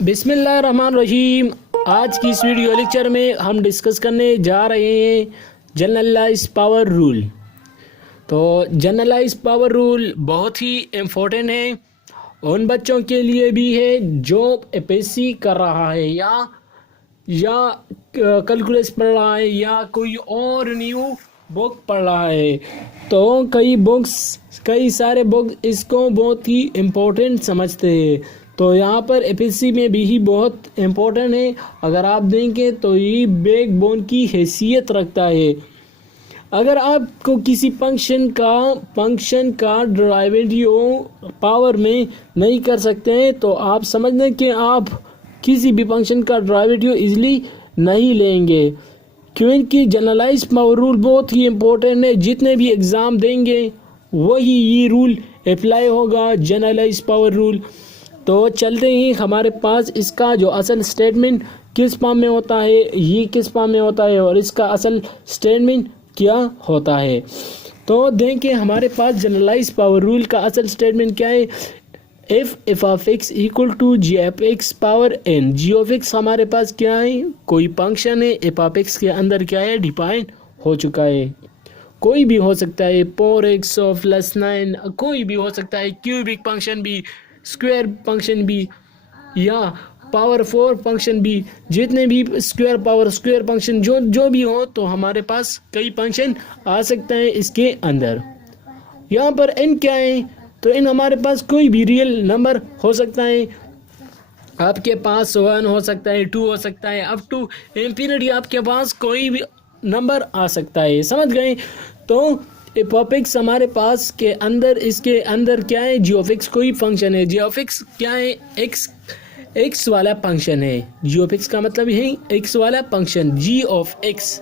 बिस्मिल्लाहिर्रहमानिर्रहीम। आज की इस वीडियो लेक्चर में हम डिस्कस करने जा रहे हैं जनरलाइज पावर रूल। तो जनरलाइज पावर रूल बहुत ही इम्पोर्टेंट है, उन बच्चों के लिए भी है जो एपीएससी कर रहा है या कैलकुलस पढ़ रहा है या कोई और न्यू बुक पढ़ रहा है। तो कई सारे बुक इसको बहुत ही इम्पोर्टेंट समझते हैं। तो यहाँ पर एपीएससी में भी बहुत इम्पोर्टेंट है। अगर आप देखें तो ये बैकबोन की हैसियत रखता है। अगर आपको किसी फंक्शन का डेरिवेटिव पावर में नहीं कर सकते हैं तो आप समझ लें कि आप किसी भी फंक्शन का डेरिवेटिव इजीली नहीं लेंगे, क्योंकि जनरलाइज पावर रूल बहुत ही इम्पोर्टेंट है। जितने भी एग्ज़ाम देंगे वही ये रूल अप्लाई होगा, जनरलाइज पावर रूल। तो चलते ही हमारे पास इसका जो असल स्टेटमेंट किस फॉर्म में होता है, ये किस फॉर्म में होता है और इसका असल स्टेटमेंट क्या होता है। तो देखें हमारे पास जनरलाइज पावर रूल का असल स्टेटमेंट क्या है। F of X equal to G of X power N. Ji of X हमारे पास क्या है, कोई फंक्शन है, एफ ऑफ एक्स के अंदर क्या है, डिफाइन हो चुका है। कोई भी हो सकता है, 4x और +9, कोई भी हो सकता है, क्यूबिक फंक्शन भी, स्क्वायर फंक्शन भी या पावर 4 फंक्शन भी, जितने भी स्क्वायर पावर स्क्वायर फंक्शन जो भी हो, तो हमारे पास कई फंक्शन आ सकते हैं इसके अंदर। यहाँ पर n क्या है, तो n हमारे पास कोई भी रियल नंबर हो सकता है। आपके पास 1 हो सकता है, 2 हो सकता है, अप टू इंफिनिटी आपके पास कोई भी नंबर आ सकता है। समझ गए। तो एफ ऑफ एक्स हमारे पास के अंदर, इसके अंदर क्या है, जी ऑफ एक्स कोई फंक्शन है। जी ऑफ एक्स क्या है, एक्स वाला फंक्शन है। जी ऑफ एक्स का मतलब है एक्स वाला फंक्शन। जी ऑफ एक्स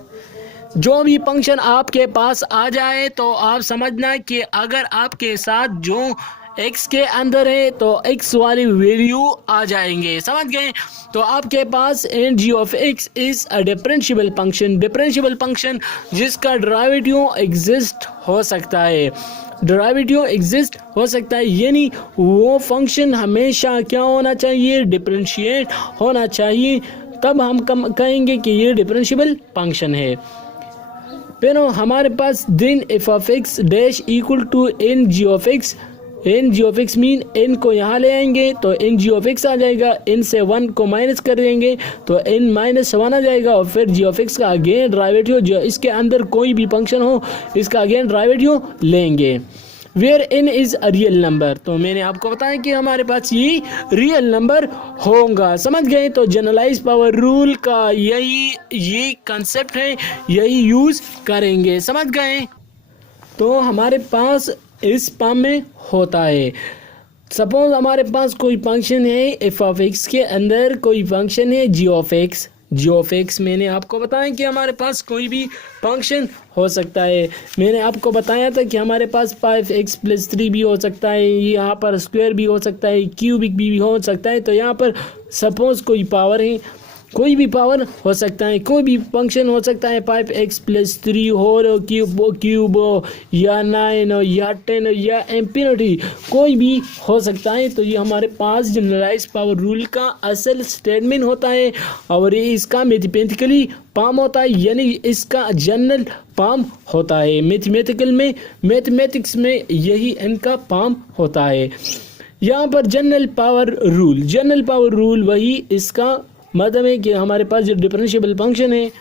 जो भी फंक्शन आपके पास आ जाए तो आप समझना कि अगर आपके साथ जो एक्स के अंदर है तो एक्स वाली वैल्यू आ जाएंगे। समझ गए। तो आपके पास n ji of x is a differential function जिसका डेरिवेटिव एग्जिस्ट हो सकता है। यानी वो फंक्शन हमेशा क्या होना चाहिए, डिफरेंशिएट होना चाहिए, तब हम कहेंगे कि ये डिफरेंशियल फंक्शन है। फिर हमारे पास then f of x dash equal to n ji of x. N ji of x mean n को यहाँ ले आएंगे तो एन जी ऑफ एक्स आ जाएगा, एन से 1 को माइनस कर देंगे तो एन -1 आ जाएगा, और फिर जी ऑफ एक्स का अगेन डेरिवेटिव, जो इसके अंदर कोई भी फंक्शन हो इसका अगेन डेरिवेटिव लेंगे। Where N is a real number, तो मैंने आपको बताया कि हमारे पास ये रियल नंबर होगा। समझ गए। तो जनरलाइज पावर रूल का ये कंसेप्ट है, यही यूज करेंगे। समझ गए। तो हमारे पास इस फॉर्म में होता है। सपोज हमारे पास कोई फंक्शन है, एफ ऑफ एक्स के अंदर कोई फंक्शन है जी ऑफ एक्स। मैंने आपको बताया कि हमारे पास कोई भी फंक्शन हो सकता है। मैंने आपको बताया था कि हमारे पास 5x + 3 भी हो सकता है, यहाँ पर स्क्वायर भी हो सकता है, क्यूबिक भी हो सकता है। तो यहाँ पर सपोज कोई पावर है, कोई भी पावर हो सकता है, कोई भी फंक्शन हो सकता है, 5x + 3 हो, क्यूब या 9 या 10 या इंफिनिटी, कोई भी हो सकता है। तो ये हमारे पास जनरलाइज पावर रूल का असल स्टेटमेंट होता है और ये इसका मैथमेटिकली फॉर्म होता है, यानी इसका जनरल फॉर्म होता है। मैथमेटिक्स में यही इनका फॉर्म होता है। यहाँ पर जनरल पावर रूल वही इसका मतलब है कि हमारे पास जो डिफरेंशियल फंक्शन है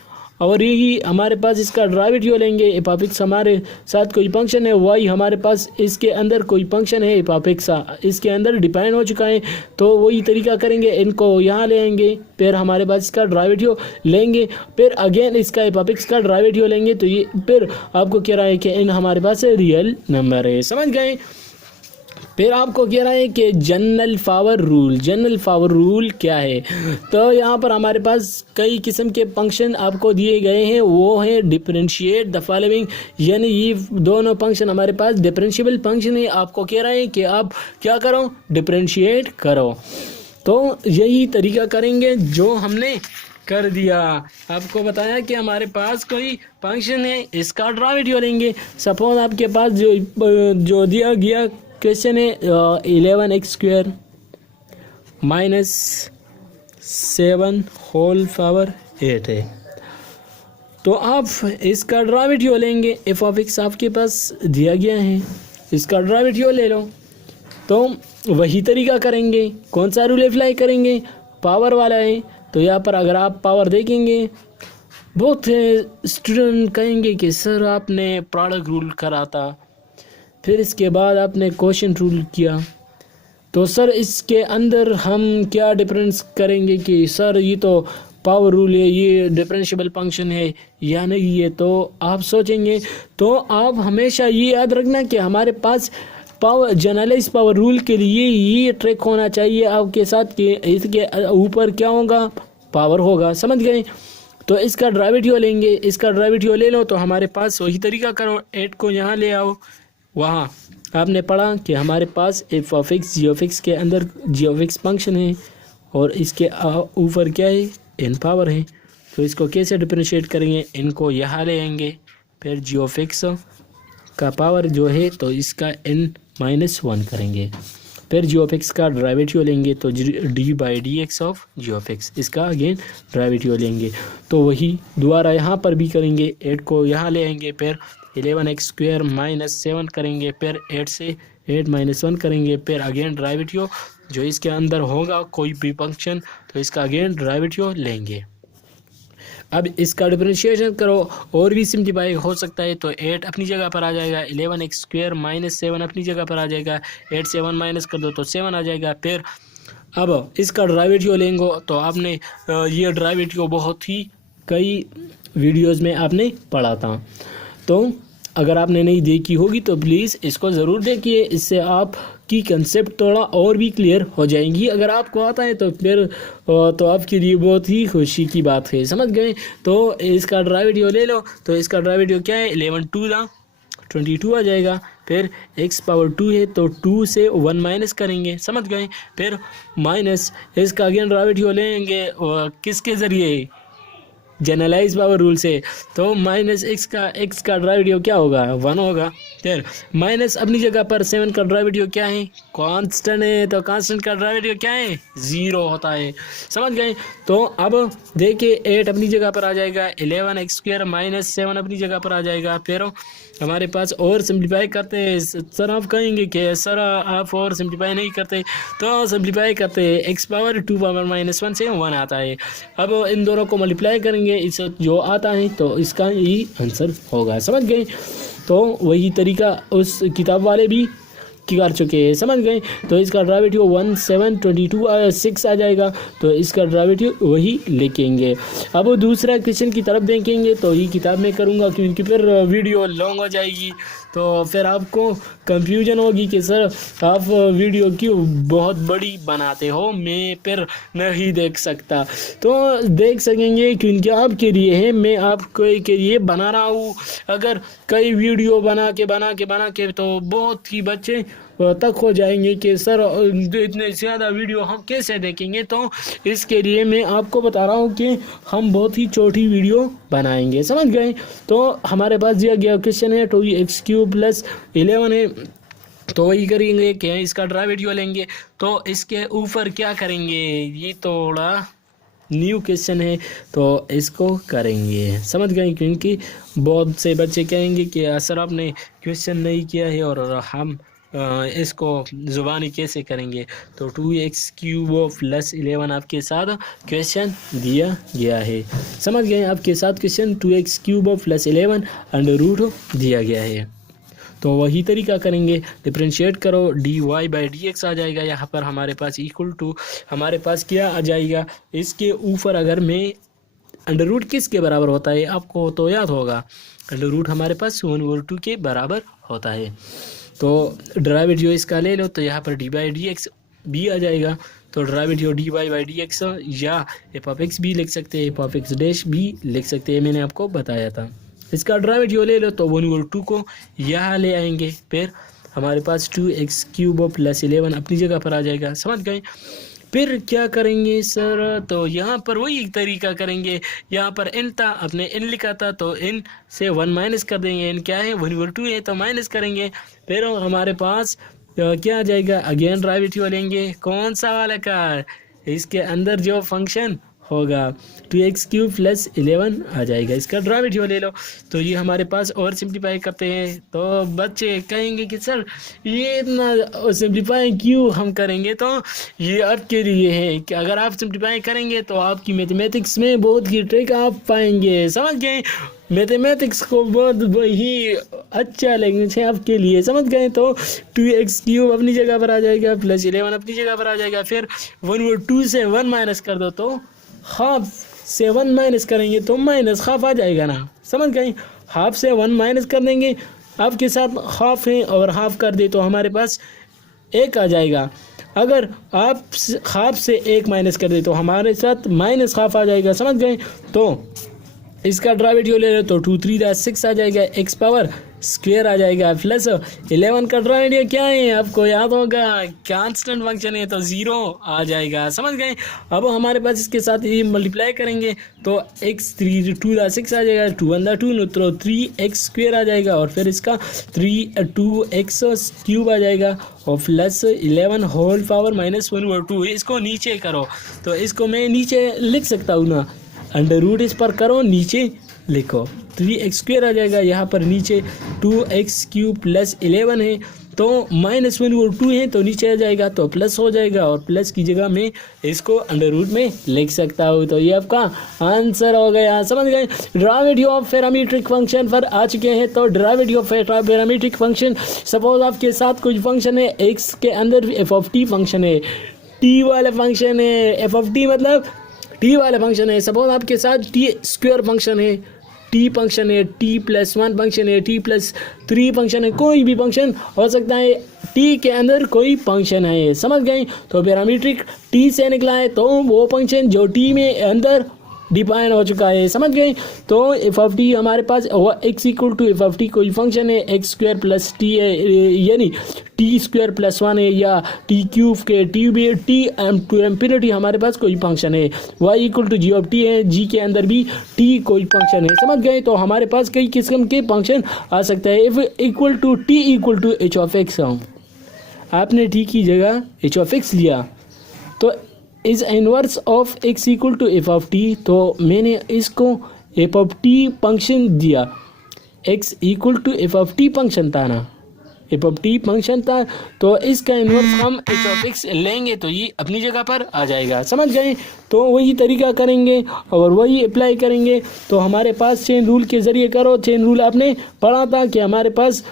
और यही हमारे पास इसका डेरिवेटिव लेंगे। एफ ऑफ एक्स हमारे साथ कोई फंक्शन है, वाई हमारे पास इसके अंदर कोई फंक्शन है, एफ ऑफ एक्स इसके अंदर डिफाइन हो चुका है। तो वही तरीका करेंगे, इनको यहाँ ले आएंगे, फिर हमारे पास इसका डेरिवेटिव लेंगे, फिर अगेन इसका एफ ऑफ एक्स का डेरिवेटिव लेंगे। तो ये फिर आपको कह रहा है कि इन हमारे पास रियल नंबर है। समझ गए। फिर आपको कह रहा है कि जनरल पावर रूल क्या है। तो यहाँ पर हमारे पास कई किस्म के फंक्शन आपको दिए गए हैं, वो हैं डिफरेंशिएट द फॉलोइंग, यानी ये दोनों फंक्शन हमारे पास डिफरेंशिएबल फंक्शन है। आपको कह रहा है कि आप क्या करो, डिफरेंशिएट करो। तो यही तरीका करेंगे जो हमने कर दिया। आपको बताया कि हमारे पास कोई फंक्शन है, इसका डेरिवेटिव लेंगे। सपोज आपके पास जो दिया गया क्वेश्चन है 11x² 7 होल पावर 8 है। तो आप इसका डेरिवेटिव लेंगे, एफ ऑफ एक्स आपके पास दिया गया है, इसका डेरिवेटिव ले लो। तो वही तरीका करेंगे, कौन सा रूल अप्लाई करेंगे, पावर वाला है। तो यहाँ पर अगर आप पावर देखेंगे, बहुत स्टूडेंट कहेंगे कि सर आपने प्रोडक्ट रूल करा था, फिर इसके बाद आपने क्वोशिएंट रूल किया, तो सर इसके अंदर हम क्या डिफरेंस करेंगे कि सर ये तो पावर रूल है, ये डिफरेंशिएबल फंक्शन है या नहीं है। तो आप सोचेंगे, तो आप हमेशा ये याद रखना कि हमारे पास पावर जनरलाइज पावर रूल के लिए ये ट्रिक होना चाहिए आपके साथ कि इसके ऊपर क्या होगा, पावर होगा। समझ गए? तो इसका डेरिवेटिव लेंगे, इसका डेरिवेटिव ले लो। तो हमारे पास वही तरीका करो, 8 को यहाँ ले आओ। वहाँ आपने पढ़ा कि हमारे पास f of x g of x के अंदर जी ऑफ एक्स फंक्शन है और इसके ऊपर क्या है, एन पावर है। तो इसको कैसे डिफरेंशिएट करेंगे, इनको यहाँ ले आएंगे, फिर जी ऑफ एक्स का पावर जो है तो इसका n-1 करेंगे, फिर जी ऑफ एक्स का डेरिवेटिव लेंगे तो D by D X of G of X, इसका अगेन डेरिवेटिव लेंगे। तो वही दोबारा यहाँ पर भी करेंगे, 8 को यहाँ ले आएंगे, फिर 11x² - 7 करेंगे, फिर 8 से 8 - 1 करेंगे, फिर अगेन डेरिवेटिव जो इसके अंदर होगा कोई भी फंक्शन तो इसका अगेन डेरिवेटिव लेंगे। अब इसका डिफरेंशिएशन करो और भी सिंप्लीफाई हो सकता है। तो 8 अपनी जगह पर आ जाएगा, 11x² - 7 अपनी जगह पर आ जाएगा, 8 से 1 माइनस कर दो तो 7 आ जाएगा। फिर अब इसका डेरिवेटिव लेंगे तो आपने ये डेरिवेटिव बहुत ही कई वीडियोस में आपने पढ़ा था। तो अगर आपने नहीं देखी होगी तो प्लीज़ इसको ज़रूर देखिए, इससे आपकी कंसेप्ट थोड़ा और भी क्लियर हो जाएंगी। अगर आपको आता है तो फिर तो आपके लिए बहुत ही खुशी की बात है। समझ गए? तो इसका डेरिवेटिव ले लो। तो इसका डेरिवेटिव क्या है, 11 2 22 आ जाएगा। फिर x पावर 2 है तो 2 से 1 माइनस करेंगे। समझ गए? फिर माइनस इसका अगेन डेरिवेटिव लेंगे और किसके ज़रिए, जनरलाइज पावर रूल से। तो माइनस x का डेरिवेटिव क्या होगा, 1 होगा। फिर माइनस अपनी जगह पर 7 का डेरिवेटिव क्या है, कांस्टेंट है, तो कांस्टेंट का डेरिवेटिव क्या है, 0 होता है। समझ गए? तो अब देखिए 8 अपनी जगह पर आ जाएगा, 11x² - 7 अपनी जगह पर आ जाएगा। फिर हमारे पास और सिंप्लीफाई करते हैं। सर आप कहेंगे कि सर आप और सिंप्लीफाई नहीं करते, तो सिंप्लीफाई करते हैं। x पावर 2 पावर -1 से 1 आता है। अब इन दोनों को मल्टीप्लाई करेंगे, इस जो आता है तो इसका ही आंसर होगा। समझ गए? तो वही तरीका उस किताब वाले भी कर चुके हैं। समझ गए? तो इसका डेरिवेटिव 1 7 22 6 आ जाएगा। तो इसका डेरिवेटिव वही लिखेंगे। अब दूसरा क्वेश्चन की तरफ देखेंगे, तो ये किताब में करूँगा क्योंकि फिर वीडियो लॉन्ग हो जाएगी, तो फिर आपको कंफ्यूजन होगी कि सर आप वीडियो क्यों बहुत बड़ी बनाते हो, मैं फिर नहीं देख सकता। तो देख सकेंगे क्योंकि आपके लिए है, मैं आपके के लिए बना रहा हूँ। अगर कई वीडियो बना के तो बहुत ही बच्चे तक हो जाएंगे कि सर इतने ज़्यादा वीडियो हम कैसे देखेंगे। तो इसके लिए मैं आपको बता रहा हूँ कि हम बहुत ही छोटी वीडियो बनाएंगे। समझ गए? तो हमारे पास दिया गया क्वेश्चन है 2x³ + 11 है, तो वही करेंगे कि इसका डेरिवेटिव लेंगे। तो इसके ऊपर क्या करेंगे, ये थोड़ा न्यू क्वेश्चन है तो इसको करेंगे। समझ गए? क्योंकि बहुत से बच्चे कहेंगे कि सर आपने क्वेश्चन नहीं किया है और हम इसको ज़ुबानी कैसे करेंगे। तो 2x³ + 11 आपके साथ क्वेश्चन दिया गया है। समझ गए? आपके साथ क्वेश्चन 2x³ + 11 √ दिया गया है। तो वही तरीका करेंगे, डिफरेंशिएट करो, dy/dx आ जाएगा। यहाँ पर हमारे पास इक्वल टू हमारे पास क्या आ जाएगा, इसके ऊपर अगर मैं अंडर किसके बराबर होता है, आपको तो याद होगा, अंडर हमारे पास 1/2 के बराबर होता है। तो डेरिवेटिव इसका ले लो, तो यहाँ पर dy/dx भी आ जाएगा। तो डेरिवेटिव dy/dx या f(x) भी लिख सकते हैं, f(x) भी लिख सकते हैं, मैंने आपको बताया था। इसका डेरिवेटिव ले लो तो 1/2 को यहाँ ले आएंगे। फिर हमारे पास 2x³ + 11 अपनी जगह पर आ जाएगा। समझ गए? फिर क्या करेंगे सर, तो यहाँ पर वही तरीका करेंगे। यहाँ पर n था, आपने n लिखा था तो n से 1 माइनस कर देंगे। n क्या है, 1/2 है तो माइनस करेंगे। फिर हमारे पास क्या आ जाएगा, अगेन डेरिवेटिव लेंगे। कौन सा वाला का, इसके अंदर जो फंक्शन होगा 2x³ + 11 आ जाएगा। इसका डेरिवेटिव ले लो। तो ये हमारे पास और सिंप्लीफाई करते हैं। तो बच्चे कहेंगे कि सर ये इतना सिंप्लीफाई क्यों हम करेंगे, तो ये आपके लिए है कि अगर आप सिंप्लीफाई करेंगे तो आपकी मैथमेटिक्स में बहुत ही ट्रिक आप पाएंगे। समझ गए? मैथमेटिक्स को बहुत ही अच्छा लैंग्वेज है आपके लिए। समझ गए? तो 2x³ अपनी जगह पर आ जाएगा + 11 अपनी जगह पर आ जाएगा। फिर 1/2 से 1 माइनस कर दो तो हाफ से 1 माइनस करेंगे तो माइनस हाफ आ जाएगा ना। समझ गए? हाफ से 1 माइनस कर देंगे, आपके साथ हाफ है और हाफ कर दे तो हमारे पास 1 आ जाएगा। अगर आप हाफ से 1 माइनस कर दे तो हमारे साथ माइनस हाफ आ जाएगा। समझ गए? तो इसका डेरिवेटिव ले लो तो 2 3 6 आ जाएगा, x² आ जाएगा + 11 का डेरिवेटिव क्या है आपको याद होगा, कांस्टेंट फंक्शन है तो 0 आ जाएगा। समझ गए? अब हमारे पास इसके साथ ये मल्टीप्लाई करेंगे तो x 3 2 6 आ जाएगा, 2 1 2 तो 3x² आ जाएगा और फिर इसका 2x³ आ जाएगा और + 11 होल पावर -1/2। इसको नीचे करो तो इसको मैं नीचे लिख सकता हूँ ना, अंडर रूट इस पर करो, नीचे लिखो 3x² आ जाएगा। यहाँ पर नीचे 2x³ + 11 है तो -1/2 है तो नीचे आ जाएगा तो प्लस हो जाएगा और प्लस की जगह में इसको अंडर रूट में लिख सकता हूँ। तो ये आपका आंसर हो गया। समझ गए? डेरिवेटिव ऑफ पैरामीट्रिक फंक्शन पर आ चुके हैं। तो derivative of parametric function, suppose आपके साथ कुछ फंक्शन है, x के अंदर f(t) फंक्शन है, t वाला फंक्शन है, f(t) मतलब t वाला फंक्शन है। सपोज आपके साथ t² फंक्शन है, t फंक्शन है, t+1 फंक्शन है, t+3 फंक्शन है, कोई भी फंक्शन हो सकता है, t के अंदर कोई फंक्शन है। समझ गए? तो पैरामीट्रिक t से निकला है तो वो फंक्शन जो t में अंदर डिफाइन हो चुका है। समझ गए? तो f(t) हमारे पास x = f(t) कोई फंक्शन है, x² + t है, यानी t² + 1 है, या t³ के t इंफिनिटी हमारे पास कोई फंक्शन है, y = g(t) है, g के अंदर भी t कोई फंक्शन है। समझ गए? तो हमारे पास कई किस्म के फंक्शन आ सकता है। if t = h(x), आपने t की जगह h(x) लिया तो is inverse of x = f(t), तो मैंने इसको f(t) फंक्शन दिया। x = f(t) फंक्शन था ना, f(t) फंक्शन था तो इसका इनवर्स हम h(x) लेंगे तो ये अपनी जगह पर आ जाएगा। समझ गए? तो वही तरीका करेंगे और वही अप्लाई करेंगे। तो हमारे पास चेन रूल के ज़रिए करो। चेन रूल आपने पढ़ा था कि हमारे पास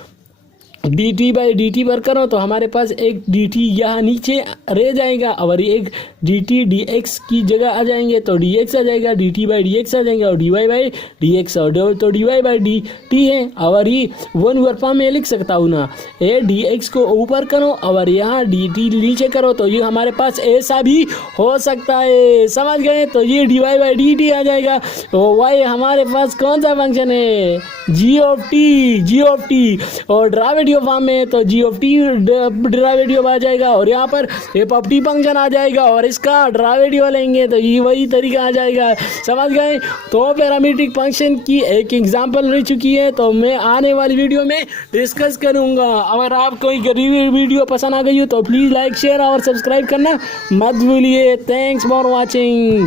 dt/dt पर करो तो हमारे पास एक dt यहाँ नीचे रह जाएगा और एक dt dx की जगह आ जाएंगे तो dx आ जाएगा, dt/dx आ जाएगा और dy/dx और तो dy/dt है और ये 1 फॉर्म में लिख सकता हूँ ना, ये dx को ऊपर करो और यहाँ dt नीचे करो तो ये हमारे पास ऐसा भी हो सकता है। समझ गए? तो ये dy/dt आ जाएगा। तो y हमारे पास कौन सा फंक्शन है, g(t) और डेरिवेटिव फॉर्म में तो g(t) डेरिवेटिव आ जाएगा और यहाँ पर f(t) फंक्शन आ जाएगा और इसका डेरिवेटिव लेंगे तो ये वही तरीका आ जाएगा। समझ गए? तो पैरामीट्रिक फंक्शन की एक एग्जांपल रह चुकी है तो मैं आने वाली वीडियो में डिस्कस करूँगा। अगर आपको ये वीडियो पसंद आ गई हो तो प्लीज़ लाइक शेयर और सब्सक्राइब करना मत भूलिए। Thanks for watching.